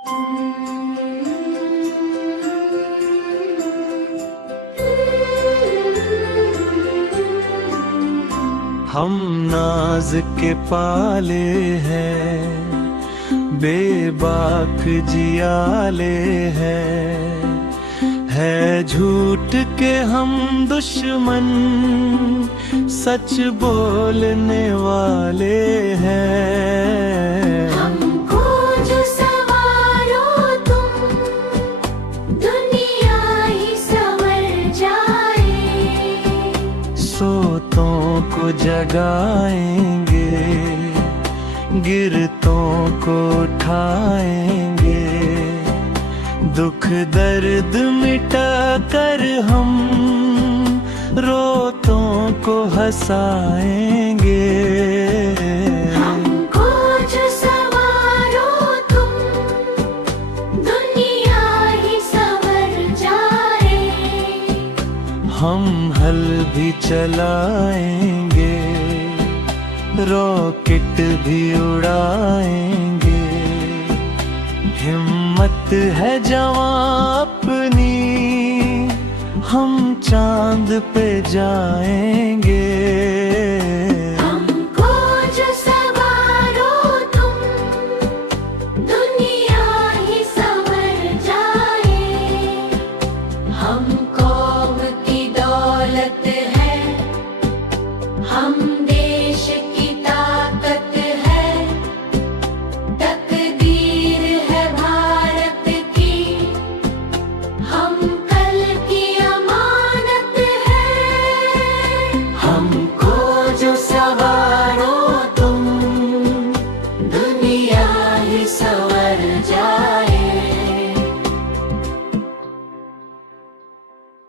हम नाज के पाले हैं, बेबाक जियाले हैं, है झूठ के हम दुश्मन, सच बोलने वाले हैं। हमको जो सवारो तुम, दुनिया ही संवर जाए। सोतों को जगाएंगे, गिरतों को उठाएंगे, दुख दर्द मिटा कर हम रोतों को हंसाएंगे। हमको जो सवारो तुम, दुनिया ही संवर जाए। हम हल भी चलाएंगे, रॉकेट भी उड़ाएंगे, हिम्मत है जवां अपनी, हम चांद पे जाएंगे। हमको जो सवारो तुम, दुनिया ही संवर जाए। हम कौम की दौलत है, हम देश की ताकत है, तकदीर है भारत की, हम कल की अमानत है। हमको जो सवारो तुम, दुनिया ही संवर जाए।